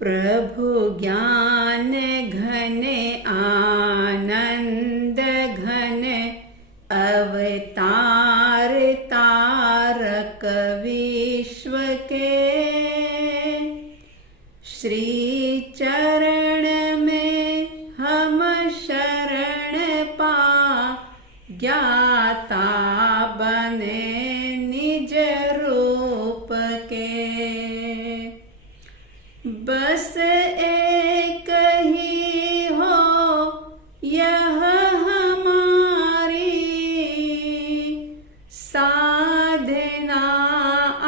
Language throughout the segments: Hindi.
प्रभु ज्ञान घन आनंद घन अवतार तारक विश्व के, श्री चरण में हम शरण पा ज्ञाता बने निज रूप के। बस एक ही हो यह हमारी साधना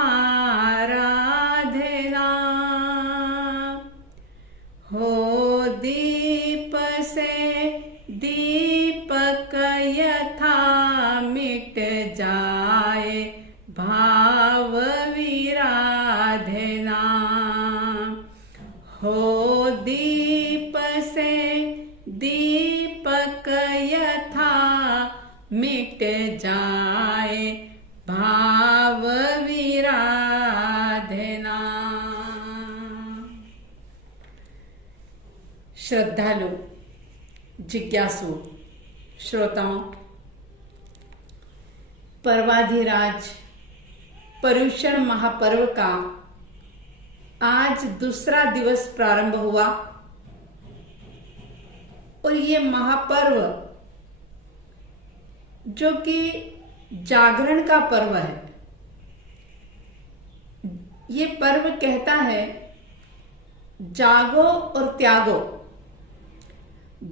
आराधना, हो दीप से दीपक यथा मिट जाए भाव विराधना, हो दीप से दीपक यथा मिट जाए भाव विराधना। श्रद्धालु जिज्ञासु श्रोताओं, पर्वाधिराज पर्युषण महापर्व का आज दूसरा दिवस प्रारंभ हुआ और ये महापर्व जो कि जागरण का पर्व है, ये पर्व कहता है जागो और त्यागो।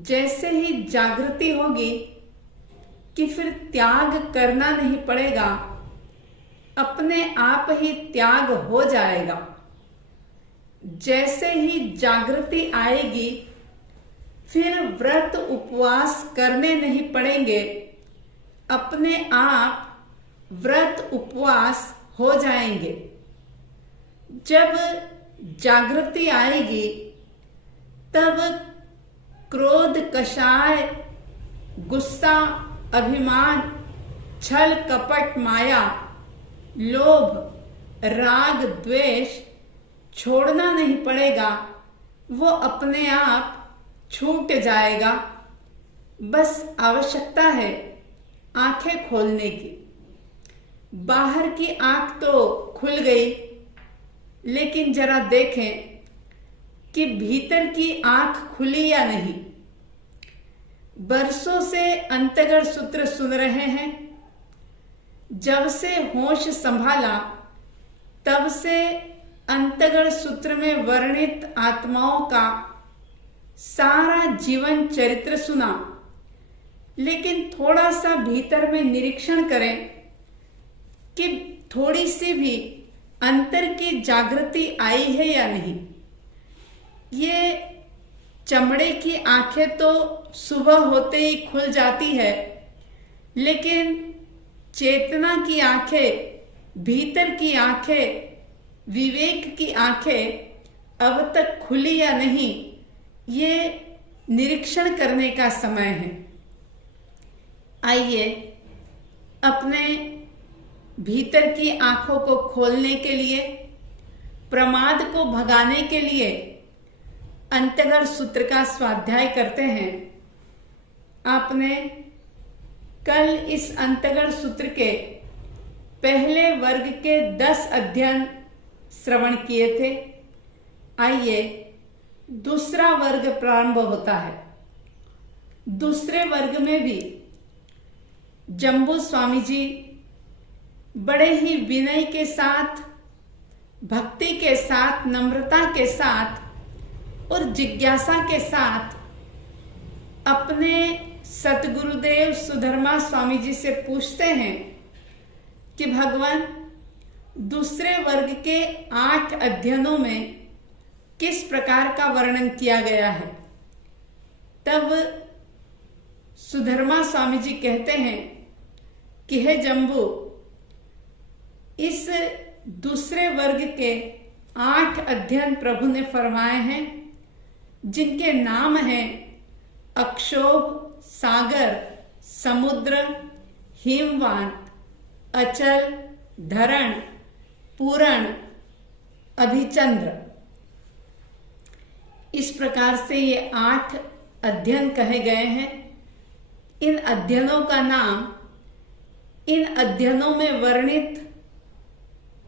जैसे ही जागृति होगी कि फिर त्याग करना नहीं पड़ेगा, अपने आप ही त्याग हो जाएगा। जैसे ही जागृति आएगी फिर व्रत उपवास करने नहीं पड़ेंगे, अपने आप व्रत उपवास हो जाएंगे। जब जागृति आएगी तब क्रोध, कषाय, गुस्सा, अभिमान, छल, कपट, माया, लोभ, राग, द्वेष छोड़ना नहीं पड़ेगा, वो अपने आप छूट जाएगा। बस आवश्यकता है आंखें खोलने की। बाहर की आंख तो खुल गई, लेकिन जरा देखें कि भीतर की आंख खुली या नहीं। बरसों से अंतगढ़ सूत्र सुन रहे हैं। जब से होश संभाला तब से अंतगढ़ सूत्र में वर्णित आत्माओं का सारा जीवन चरित्र सुना, लेकिन थोड़ा सा भीतर में निरीक्षण करें कि थोड़ी सी भी अंतर की जागृति आई है या नहीं। ये चमड़े की आंखें तो सुबह होते ही खुल जाती है, लेकिन चेतना की आंखें, भीतर की आंखें, विवेक की आंखें अब तक खुली या नहीं, ये निरीक्षण करने का समय है। आइए अपने भीतर की आंखों को खोलने के लिए, प्रमाद को भगाने के लिए अंतगढ़ सूत्र का स्वाध्याय करते हैं। आपने कल इस अंतगढ़ सूत्र के पहले वर्ग के 10 अध्ययन श्रवण किए थे। आइए दूसरा वर्ग प्रारंभ होता है। दूसरे वर्ग में भी जम्बू स्वामी जी बड़े ही विनय के साथ, भक्ति के साथ, नम्रता के साथ और जिज्ञासा के साथ अपने सतगुरुदेव सुधर्मा स्वामी जी से पूछते हैं कि भगवान, दूसरे वर्ग के 8 अध्ययनों में किस प्रकार का वर्णन किया गया है। तब सुधर्मा स्वामी जी कहते हैं कि हे जम्बू, इस दूसरे वर्ग के 8 अध्ययन प्रभु ने फरमाए हैं, जिनके नाम हैं अक्षोभ, सागर, समुद्र, हिमवात, अचल, धरण, पूरण, अभिचंद्र। इस प्रकार से ये 8 अध्ययन कहे गए हैं। इन अध्ययनों का नाम इन अध्ययनों में वर्णित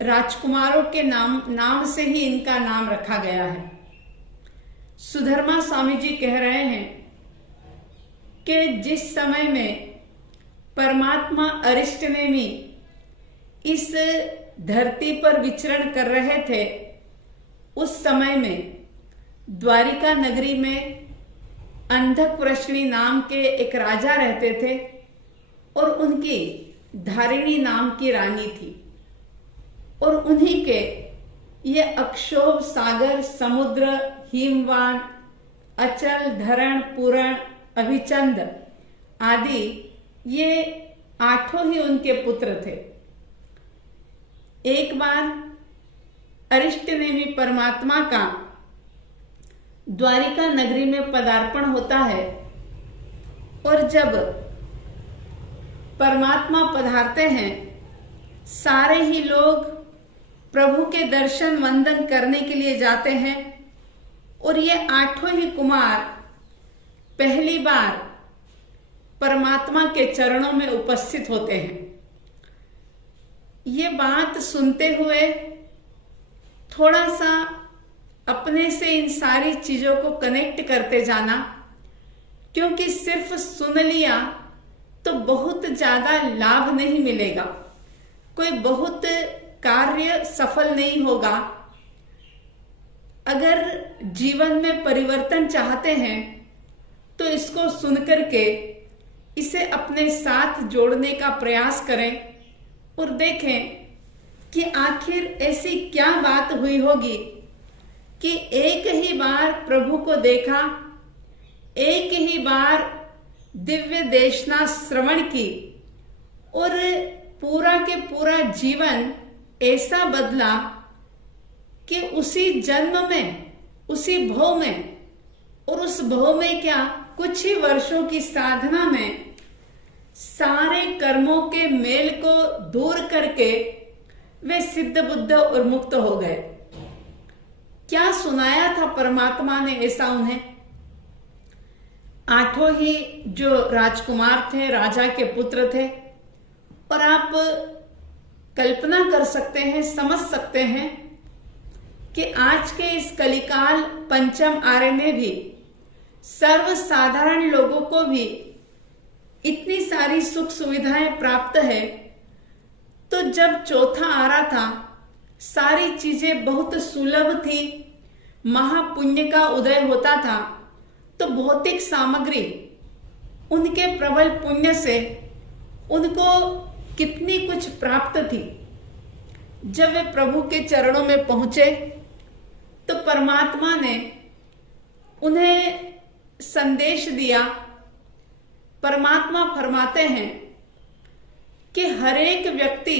राजकुमारों के नाम से ही इनका नाम रखा गया है। सुधर्मा स्वामी जी कह रहे हैं कि जिस समय में परमात्मा अरिष्टनेमि इस धरती पर विचरण कर रहे थे, उस समय में द्वारिका नगरी में अंधकवृष्णि नाम के एक राजा रहते थे और उनकी धारिणी नाम की रानी थी। और उन्हीं के ये अक्षोभ सागर, समुद्र, हिमवान, अचल, धरण, पूरण, अभिचंद आदि ये 8 ही उनके पुत्र थे। एक बार अरिष्टनेमि परमात्मा का द्वारिका नगरी में पदार्पण होता है और जब परमात्मा पधारते हैं, सारे ही लोग प्रभु के दर्शन वंदन करने के लिए जाते हैं और ये 8 ही कुमार पहली बार परमात्मा के चरणों में उपस्थित होते हैं। ये बात सुनते हुए थोड़ा सा अपने से इन सारी चीजों को कनेक्ट करते जाना, क्योंकि सिर्फ सुन लिया तो बहुत ज्यादा लाभ नहीं मिलेगा, कोई बहुत कार्य सफल नहीं होगा। अगर जीवन में परिवर्तन चाहते हैं तो इसको सुनकर के इसे अपने साथ जोड़ने का प्रयास करें और देखें कि आखिर ऐसी क्या बात हुई होगी कि एक ही बार प्रभु को देखा, एक ही बार दिव्य देशना श्रवण की और पूरा के पूरा जीवन ऐसा बदला कि उसी जन्म में, उसी भव में, और उस भव में क्या कुछ ही वर्षों की साधना में सारे कर्मों के मेल को दूर करके वे सिद्ध बुद्ध और मुक्त हो गए। क्या सुनाया था परमात्मा ने ऐसा उन्हें? 8 ही जो राजकुमार थे, राजा के पुत्र थे, और आप कल्पना कर सकते हैं, समझ सकते हैं कि आज के इस कलिकाल पंचम आर्य में भी सर्वसाधारण लोगों को भी इतनी सारी सुख सुविधाएं प्राप्त है, तो जब चौथा आरा था सारी चीजें बहुत सुलभ थी, महापुण्य का उदय होता था, तो भौतिक सामग्री उनके प्रबल पुण्य से उनको कितनी कुछ प्राप्त थी। जब वे प्रभु के चरणों में पहुंचे तो परमात्मा ने उन्हें संदेश दिया। परमात्मा फरमाते हैं कि हर एक व्यक्ति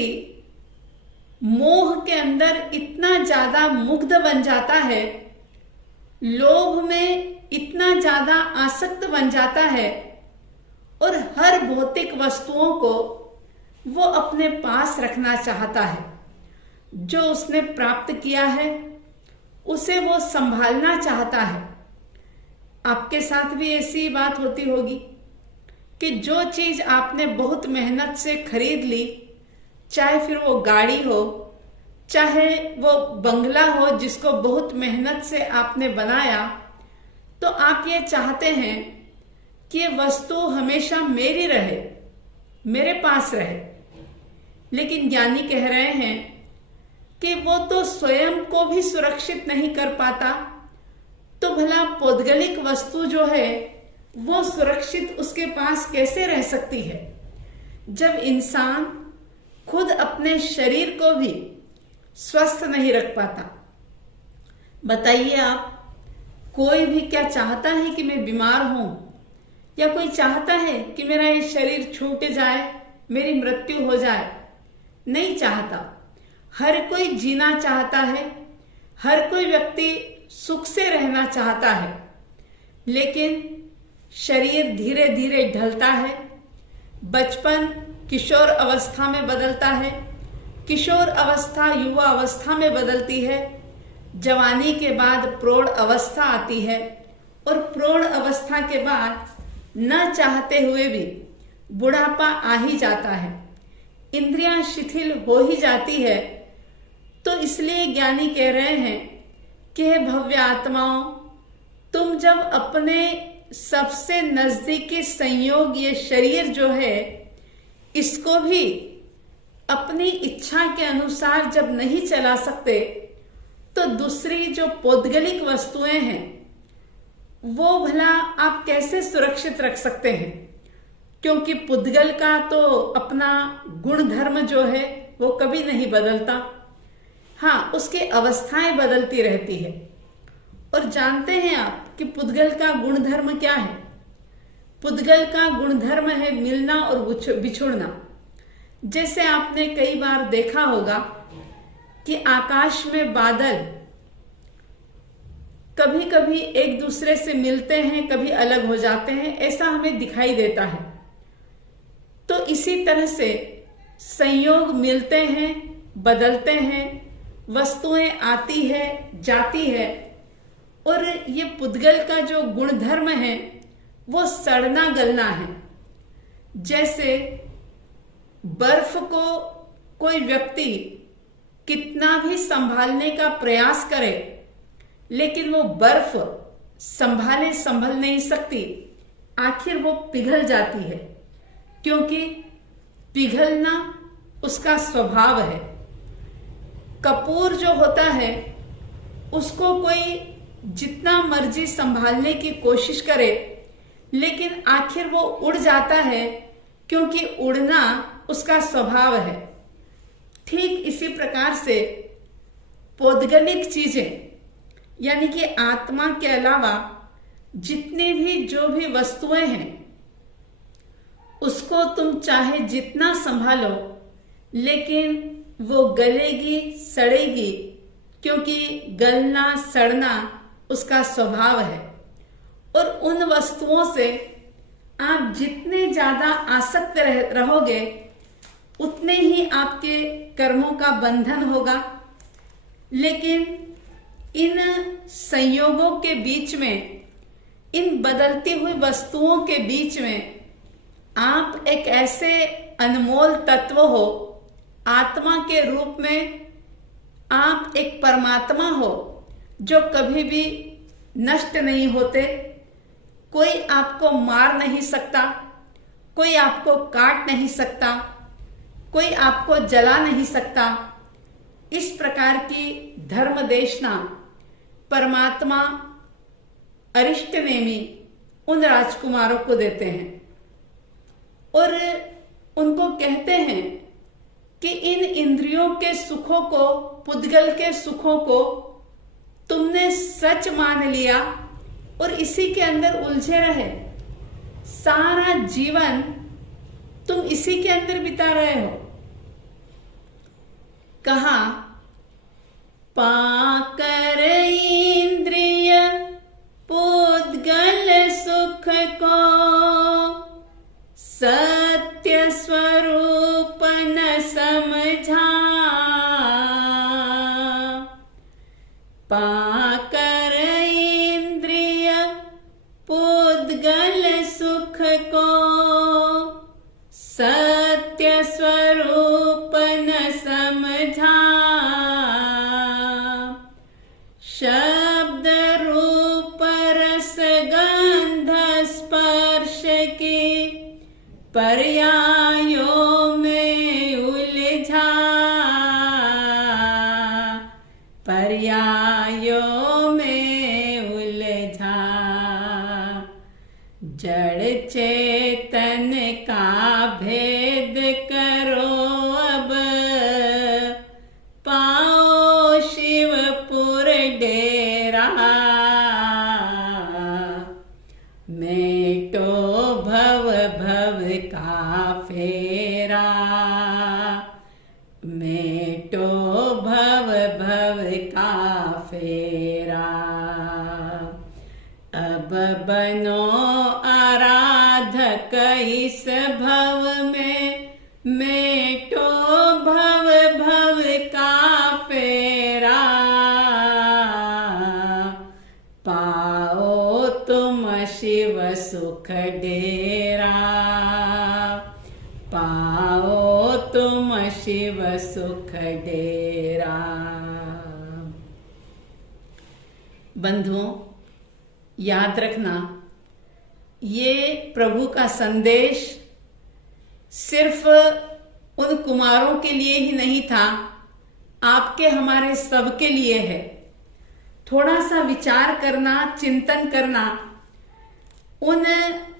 मोह के अंदर इतना ज्यादा मुग्ध बन जाता है, लोभ में इतना ज्यादा आसक्त बन जाता है और हर भौतिक वस्तुओं को वो अपने पास रखना चाहता है। जो उसने प्राप्त किया है उसे वो संभालना चाहता है। आपके साथ भी ऐसी बात होती होगी कि जो चीज आपने बहुत मेहनत से खरीद ली, चाहे फिर वो गाड़ी हो, चाहे वो बंगला हो जिसको बहुत मेहनत से आपने बनाया, तो आप ये चाहते हैं कि ये वस्तु हमेशा मेरी रहे, मेरे पास रहे। लेकिन ज्ञानी कह रहे हैं कि वो तो स्वयं को भी सुरक्षित नहीं कर पाता, तो भला पौद्गलिक वस्तु जो है वो सुरक्षित उसके पास कैसे रह सकती है? जब इंसान खुद अपने शरीर को भी स्वस्थ नहीं रख पाता। बताइए आप, कोई भी क्या चाहता है कि मैं बीमार हूं, या कोई चाहता है कि मेरा ये शरीर छूट जाए, मेरी मृत्यु हो जाए? नहीं चाहता। हर कोई जीना चाहता है, हर कोई व्यक्ति सुख से रहना चाहता है, लेकिन शरीर धीरे धीरे ढलता है। बचपन किशोर अवस्था में बदलता है, किशोर अवस्था युवा अवस्था में बदलती है, जवानी के बाद प्रौढ़ अवस्था आती है और प्रौढ़ अवस्था के बाद न चाहते हुए भी बुढ़ापा आ ही जाता है, इंद्रियां शिथिल हो ही जाती है। तो इसलिए ज्ञानी कह रहे हैं कि हे भव्य आत्माओं, तुम जब अपने सबसे नजदीकी संयोग ये शरीर जो है इसको भी अपनी इच्छा के अनुसार जब नहीं चला सकते, तो दूसरी जो पौद्गलिक वस्तुएं हैं वो भला आप कैसे सुरक्षित रख सकते हैं? क्योंकि पुद्गल का तो अपना गुण धर्म जो है वो कभी नहीं बदलता। हाँ, उसकी अवस्थाएं बदलती रहती है। और जानते हैं आप कि पुद्गल का गुणधर्म क्या है? पुद्गल का गुणधर्म है मिलना और बिछुड़ना। जैसे आपने कई बार देखा होगा कि आकाश में बादल कभी कभी एक दूसरे से मिलते हैं, कभी अलग हो जाते हैं, ऐसा हमें दिखाई देता है। तो इसी तरह से संयोग मिलते हैं, बदलते हैं, वस्तुएं आती है, जाती है। और ये पुद्गल का जो गुणधर्म है वो सड़ना गलना है। जैसे बर्फ को कोई व्यक्ति कितना भी संभालने का प्रयास करे, लेकिन वो बर्फ संभल नहीं सकती, आखिर वो पिघल जाती है, क्योंकि पिघलना उसका स्वभाव है। कपूर जो होता है उसको कोई जितना मर्जी संभालने की कोशिश करे, लेकिन आखिर वो उड़ जाता है, क्योंकि उड़ना उसका स्वभाव है। ठीक इसी प्रकार से पौद्गलिक चीजें यानी कि आत्मा के अलावा जितनी भी जो भी वस्तुएं हैं उसको तुम चाहे जितना संभालो, लेकिन वो गलेगी, सड़ेगी, क्योंकि गलना सड़ना उसका स्वभाव है। और उन वस्तुओं से आप जितने ज्यादा आसक्त रहोगे उतने ही आपके कर्मों का बंधन होगा। लेकिन इन संयोगों के बीच में, इन बदलती हुई वस्तुओं के बीच में आप एक ऐसे अनमोल तत्व हो, आत्मा के रूप में आप एक परमात्मा हो जो कभी भी नष्ट नहीं होते। कोई आपको मार नहीं सकता, कोई आपको काट नहीं सकता, कोई आपको जला नहीं सकता। इस प्रकार की धर्म देशना परमात्मा अरिष्ट नेमी उन राजकुमारों को देते हैं और उनको कहते हैं कि इन इंद्रियों के सुखों को, पुद्गल के सुखों को तुमने सच मान लिया और इसी के अंदर उलझे रहे। सारा जीवन तुम इसी के अंदर बिता रहे हो। कहा, पाकर इंद्रिय पुद्गल सुख को सत्य स्वरूप न समझा। पाकर इंद्रिय पुद्गल सुख को सत्य स्वरूप न समझा। शब्द रूप रस गंध स्पर्श की पर्यायों में उलझा। पर्यायों में उलझा। जड़ चेतन का भेद करो अब, पाओ शिवपुर डेरा। मेटो भव भव का फेरा। मेटो भव भव का फेरा। अब बनो आराधक इस भव में, मेटो भव भव का फेरा। सुख डेरा, पाओ तुम शिव सुख डेरा। बंधुओं, याद रखना, ये प्रभु का संदेश सिर्फ उन कुमारों के लिए ही नहीं था, आपके हमारे सबके लिए है। थोड़ा सा विचार करना, चिंतन करना। उन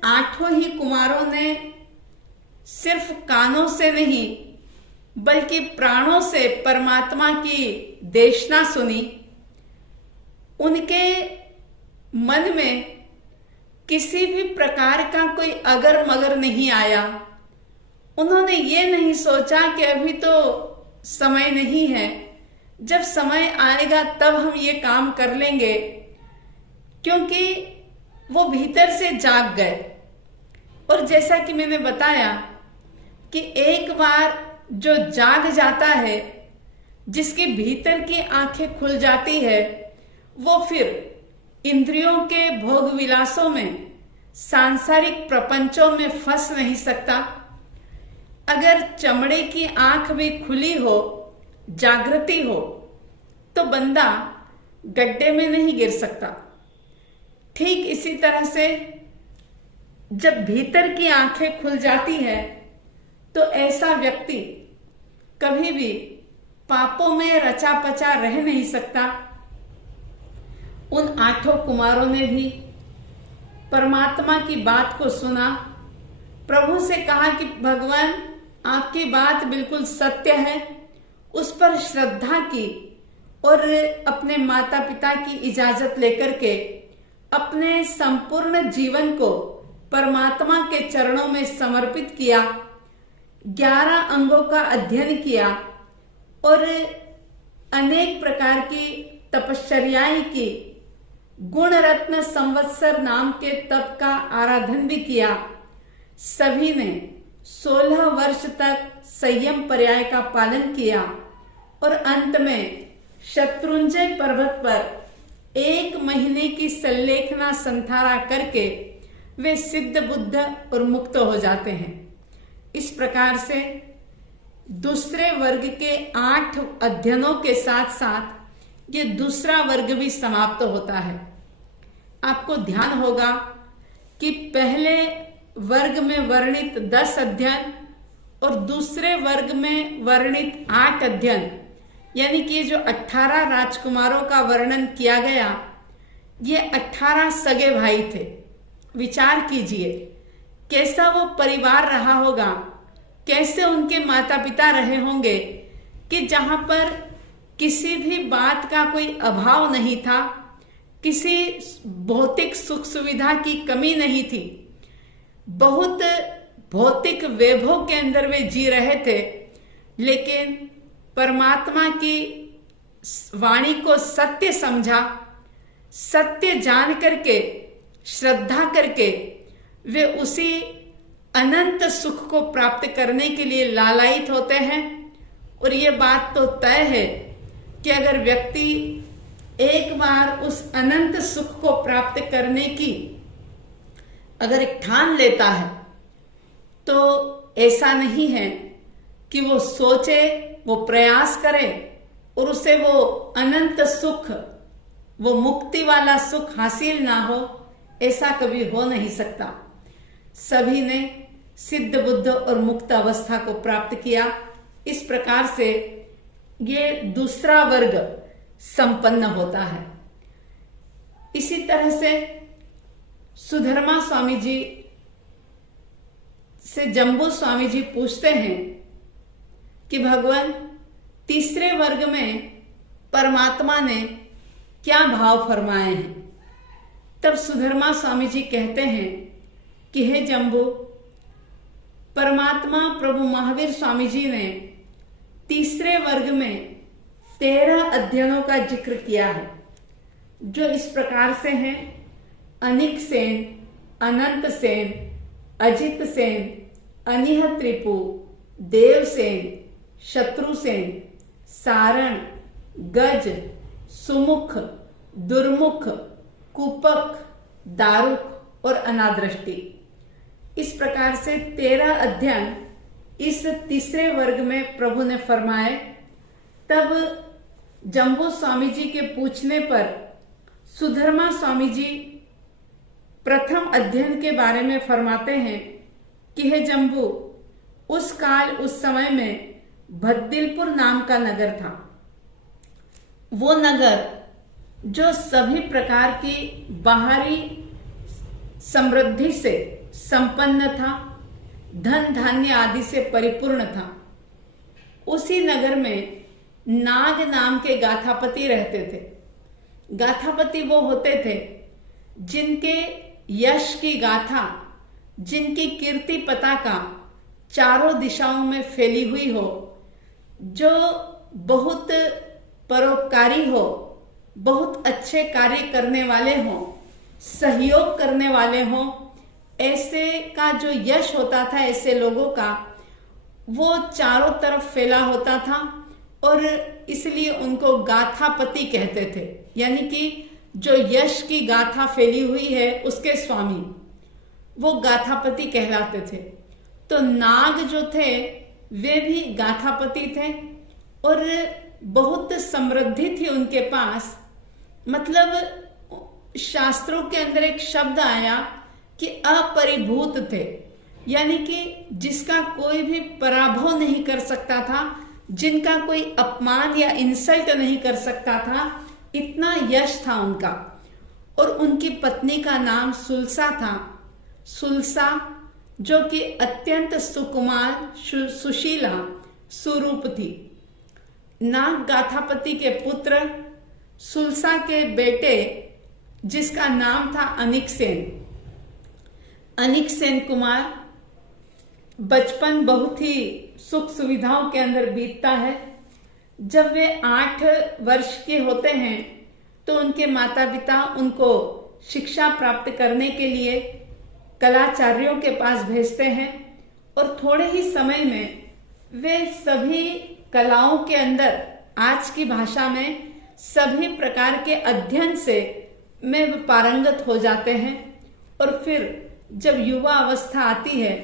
8 ही कुमारों ने सिर्फ कानों से नहीं बल्कि प्राणों से परमात्मा की देशना सुनी। उनके मन में किसी भी प्रकार का कोई अगर मगर नहीं आया। उन्होंने ये नहीं सोचा कि अभी तो समय नहीं है, जब समय आएगा तब हम ये काम कर लेंगे, क्योंकि वो भीतर से जाग गए। और जैसा कि मैंने बताया कि एक बार जो जाग जाता है, जिसके भीतर की आंखें खुल जाती है, वो फिर इंद्रियों के भोग विलासों में, सांसारिक प्रपंचों में फंस नहीं सकता। अगर चमड़े की आंख भी खुली हो, जागृति हो, तो बंदा गड्ढे में नहीं गिर सकता। ठीक इसी तरह से जब भीतर की आंखें खुल जाती है तो ऐसा व्यक्ति कभी भी पापों में रचा पचा रह नहीं सकता। उन 8 कुमारों ने भी परमात्मा की बात को सुना, प्रभु से कहा कि भगवान आपकी बात बिल्कुल सत्य है, उस पर श्रद्धा की और अपने माता पिता की इजाजत लेकर के अपने संपूर्ण जीवन को परमात्मा के चरणों में समर्पित किया। 11 अंगों का अध्ययन किया और अनेक प्रकार की तपश्चर्याएं की। गुण रत्न संवत्सर नाम के तप का आराधन भी किया। सभी ने 16 वर्ष तक संयम पर्याय का पालन किया और अंत में शत्रुंजय पर्वत पर 1 महीने की संलेखना संथारा करके वे सिद्ध बुद्ध और मुक्त हो जाते हैं। इस प्रकार से दूसरे वर्ग के 8 अध्ययनों के साथ साथ ये दूसरा वर्ग भी समाप्त होता है। आपको ध्यान होगा कि पहले वर्ग में वर्णित 10 अध्ययन और दूसरे वर्ग में वर्णित 8 अध्ययन, यानी कि जो 18 राजकुमारों का वर्णन किया गया, ये 18 सगे भाई थे। विचार कीजिए कैसा वो परिवार रहा होगा, कैसे उनके माता पिता रहे होंगे कि जहां पर किसी भी बात का कोई अभाव नहीं था, किसी भौतिक सुख सुविधा की कमी नहीं थी। बहुत भौतिक वैभव के अंदर वे जी रहे थे, लेकिन परमात्मा की वाणी को सत्य समझा, सत्य जान करके, श्रद्धा करके वे उसी अनंत सुख को प्राप्त करने के लिए लालायित होते हैं। और ये बात तो तय है कि अगर व्यक्ति एक बार उस अनंत सुख को प्राप्त करने की अगर ठान लेता है, तो ऐसा नहीं है कि वो सोचे, वो प्रयास करे और उसे वो अनंत सुख, वो मुक्ति वाला सुख हासिल ना हो, ऐसा कभी हो नहीं सकता। सभी ने सिद्ध बुद्ध और मुक्त अवस्था को प्राप्त किया। इस प्रकार से ये दूसरा वर्ग संपन्न होता है। इसी तरह से सुधर्मा स्वामी जी से जम्बू स्वामी जी पूछते हैं कि भगवान, तीसरे वर्ग में परमात्मा ने क्या भाव फरमाए हैं? तब सुधर्मा स्वामी जी कहते हैं कि हे जम्बू, परमात्मा प्रभु महावीर स्वामी जी ने तीसरे वर्ग में 13 अध्ययनों का जिक्र किया है, जो इस प्रकार से हैं: अनिक सेन, अनंत सेन, अजित सेन, अनिह त्रिपु, देवसेन, शत्रुसेन, सारण, गज, सुमुख, दुर्मुख, कुपक, दारुक और अनादृष्टि। इस प्रकार से 13 अध्ययन इस तीसरे वर्ग में प्रभु ने फरमाए। तब जम्बू स्वामी जी के पूछने पर सुधर्मा स्वामी जी प्रथम अध्ययन के बारे में फरमाते हैं कि हे जम्बू, उस काल उस समय में भद्दिलपुर नाम का नगर था। वो नगर जो सभी प्रकार की बाहरी समृद्धि से संपन्न था, धन धान्य आदि से परिपूर्ण था। उसी नगर में नाग नाम के गाथापति रहते थे। गाथापति वो होते थे जिनके यश की गाथा, जिनकी कीर्ति पताका चारों दिशाओं में फैली हुई हो, जो बहुत परोपकारी हो, बहुत अच्छे कार्य करने वाले हों, सहयोग करने वाले हों, ऐसे का जो यश होता था, ऐसे लोगों का वो चारों तरफ फैला होता था और इसलिए उनको गाथापति कहते थे। यानी कि जो यश की गाथा फैली हुई है उसके स्वामी, वो गाथापति कहलाते थे। तो नाग जो थे वे भी गाथापति थे और बहुत समृद्धि थी उनके पास। मतलब शास्त्रों के अंदर एक शब्द आया कि अपरिभूत थे, यानी कि जिसका कोई भी पराभव नहीं कर सकता था, जिनका कोई अपमान या इंसल्ट नहीं कर सकता था, इतना यश था उनका। और उनकी पत्नी का नाम सुलसा था। सुलसा जो कि अत्यंत सुकुमार, सुशीला, सुरूप थी। नाग गाथापति के पुत्र सुलसा के बेटे जिसका नाम था अनिकसेन, अनिकसेन कुमार, बचपन बहुत ही सुख सुविधाओं के अंदर बीतता है। जब वे 8 वर्ष के होते हैं तो उनके माता पिता उनको शिक्षा प्राप्त करने के लिए कलाचार्यों के पास भेजते हैं और थोड़े ही समय में वे सभी कलाओं के अंदर, आज की भाषा में सभी प्रकार के अध्ययन से में पारंगत हो जाते हैं। और फिर जब युवा अवस्था आती है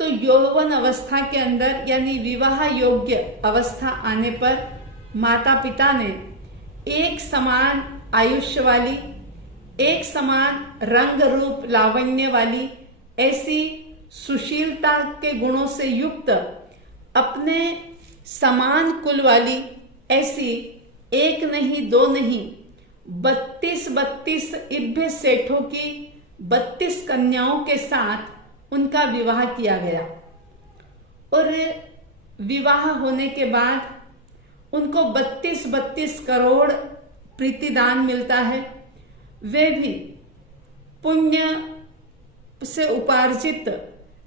तो यौवन अवस्था के अंदर यानी विवाह योग्य अवस्था आने पर माता पिता ने एक समान आयुष्य वाली, एक समान रंग रूप लावण्य वाली, ऐसी सुशीलता के गुणों से युक्त, अपने समान कुल वाली, ऐसी एक नहीं दो नहीं 32 इब्बे सेठों की 32 कन्याओं के साथ उनका विवाह किया गया। और विवाह होने के बाद उनको 32 करोड़ प्रीतिदान मिलता है। वे भी पुण्य से उपार्जित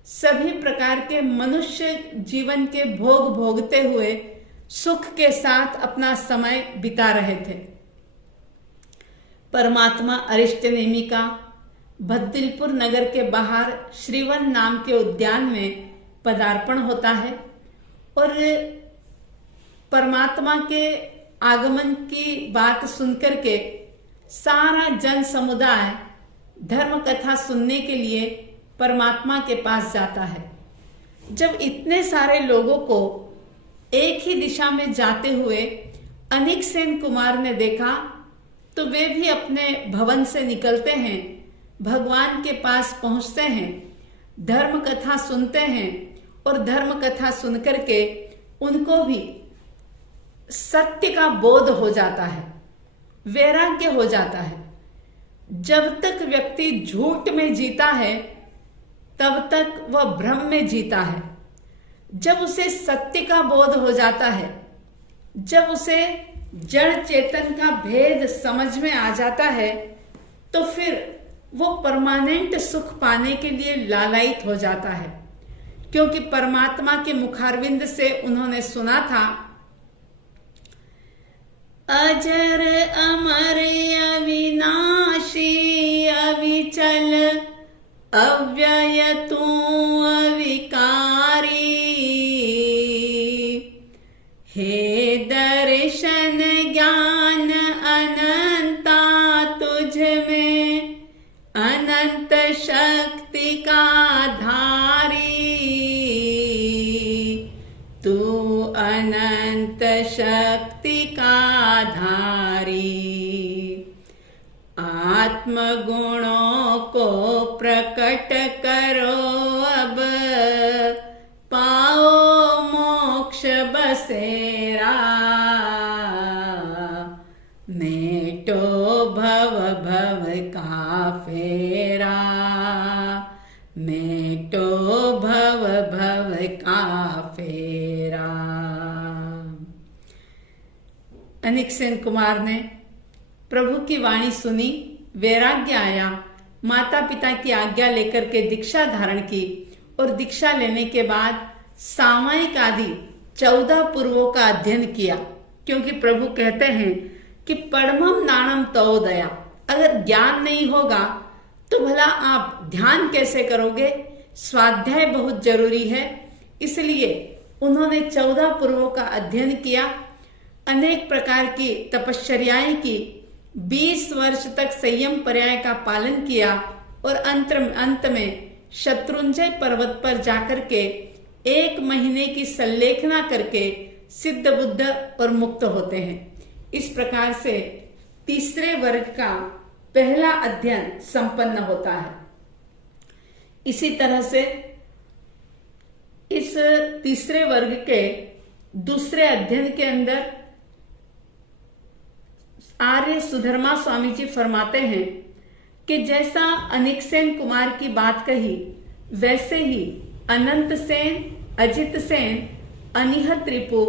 सभी प्रकार के मनुष्य जीवन के भोग भोगते हुए सुख के साथ अपना समय बिता रहे थे। परमात्मा अरिष्टनेमि का भद्दिलपुर नगर के बाहर श्रीवन नाम के उद्यान में पदार्पण होता है और परमात्मा के आगमन की बात सुनकर के सारा जन समुदाय धर्म कथा सुनने के लिए परमात्मा के पास जाता है। जब इतने सारे लोगों को एक ही दिशा में जाते हुए अनिकसेन कुमार ने देखा तो वे भी अपने भवन से निकलते हैं, भगवान के पास पहुंचते हैं, धर्म कथा सुनते हैं और धर्म कथा सुनकर के उनको भी सत्य का बोध हो जाता है, वैराग्य हो जाता है। जब तक व्यक्ति झूठ में जीता है तब तक वह भ्रम में जीता है। जब उसे सत्य का बोध हो जाता है, जब उसे जड़ चेतन का भेद समझ में आ जाता है, तो फिर वो परमानेंट सुख पाने के लिए लालायित हो जाता है। क्योंकि परमात्मा के मुखारविंद से उन्होंने सुना था, अजर अमर अविनाशी अविचल अव्यय तू अविकारी, हे दर्शन ज्ञान अनंता तुझ में अनंत शक्ति का धारी, तू अनंत शक्ति का धारी। आत्म गुणों को प्रकट करो अब, पाओ मोक्ष बसेरा। मेटो भव भव का फेरा, मेटो भव भव का फेरा। अनिक सेन कुमार ने प्रभु की वाणी सुनी, वैराग्य आया, माता पिता की आज्ञा लेकर के दीक्षा धारण की और दीक्षा लेने के बाद सामयिक आदि 14 पूर्वों का अध्ययन किया। क्योंकि प्रभु कहते हैं कि पढ़मम नाणम तवोदया, अगर ज्ञान नहीं होगा तो भला आप ध्यान कैसे करोगे। स्वाध्याय बहुत जरूरी है, इसलिए उन्होंने 14 पूर्वों का अध्ययन किया, अनेक प्रकार की तपश्चर्याएं की, 20 वर्ष तक संयम पर्याय का पालन किया और अंत में शत्रुंजय पर्वत पर जाकर के 1 महीने की संलेखना करके सिद्ध बुद्ध और मुक्त होते हैं। इस प्रकार से तीसरे वर्ग का पहला अध्ययन संपन्न होता है। इसी तरह से इस तीसरे वर्ग के दूसरे अध्ययन के अंदर आर्य सुधर्मा स्वामी जी फरमाते हैं कि जैसा अनिक सेन कुमार की बात कही, वैसे ही अनंत सेन, अजित सेन, अनिहत रिपु,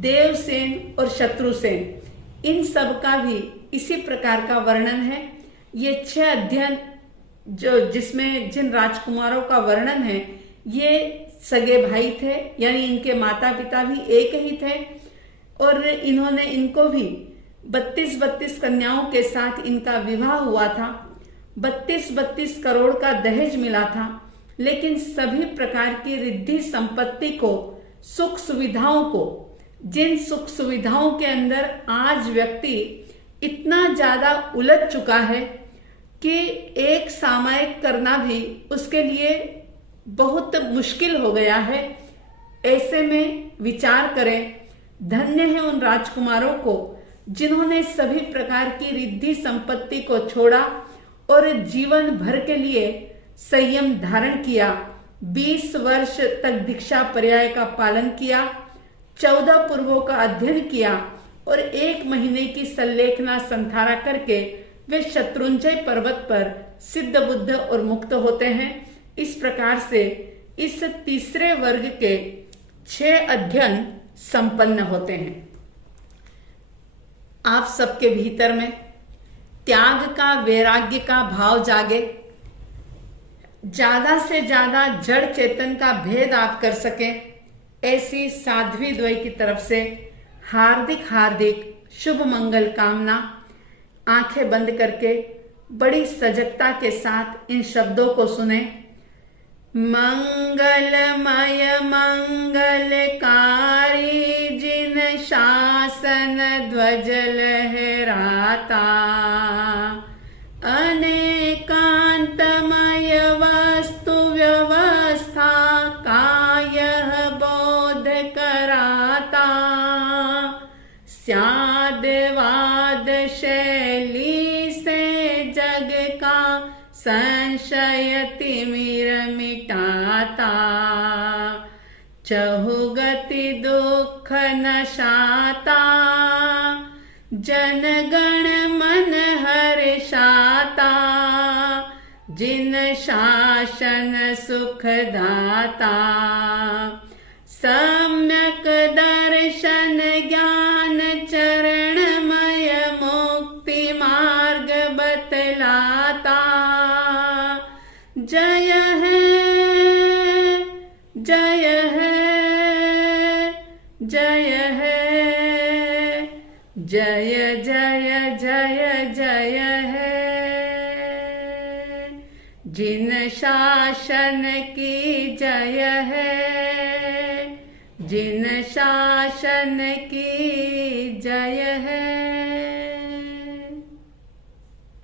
देवसेन और शत्रुसेन, इन सब का भी इसी प्रकार का वर्णन है। ये 6 अध्ययन जिसमें जिन राजकुमारों का वर्णन है, ये सगे भाई थे, यानी इनके माता पिता भी एक ही थे और इन्होंने इनको भी 32 कन्याओं के साथ इनका विवाह हुआ था। 32 करोड़ का दहेज मिला था, लेकिन सभी प्रकार की रिद्धि संपत्ति को, सुख सुविधाओं को, जिन सुख सुविधाओं के अंदर आज व्यक्ति इतना ज्यादा उलझ चुका है कि एक सामायिक करना भी उसके लिए बहुत मुश्किल हो गया है। ऐसे में विचार करें, धन्य है उन राजकुमारों को जिन्होंने सभी प्रकार की रिद्धि संपत्ति को छोड़ा और जीवन भर के लिए संयम धारण किया, 20 वर्ष तक दीक्षा पर्याय का पालन किया, 14 पूर्वों का अध्ययन किया और 1 महीने की संलेखना संधारा करके वे शत्रुंजय पर्वत पर सिद्ध बुद्ध और मुक्त होते हैं। इस प्रकार से इस तीसरे वर्ग के 6 अध्ययन संपन्न होते हैं। आप सबके भीतर में त्याग का, वैराग्य का भाव जागे, ज्यादा से ज्यादा जड़ चेतन का भेद आप कर सके, ऐसी साध्वी द्वय की तरफ से हार्दिक शुभ मंगल कामना। आंखें बंद करके बड़ी सजगता के साथ इन शब्दों को सुने। मंगलमय मंगलकारी जिन शासन ध्वज लहराता, अनेकांतमय वस्तु व्यवस्था का यह बोध कराता, स्यादवाद शैली से जग का संशय तिमिर मिटाता, चहुगति दुख नशाता, जनगण मन हर्षाता, जिन शासन सुखदाता, सम्यक दर्शन ज्ञान चरणमय मुक्ति मार्ग बतलाता, जय है जय है जय है, जय जय जय जय है, जिन शासन की जय है, जिन शासन की जय है।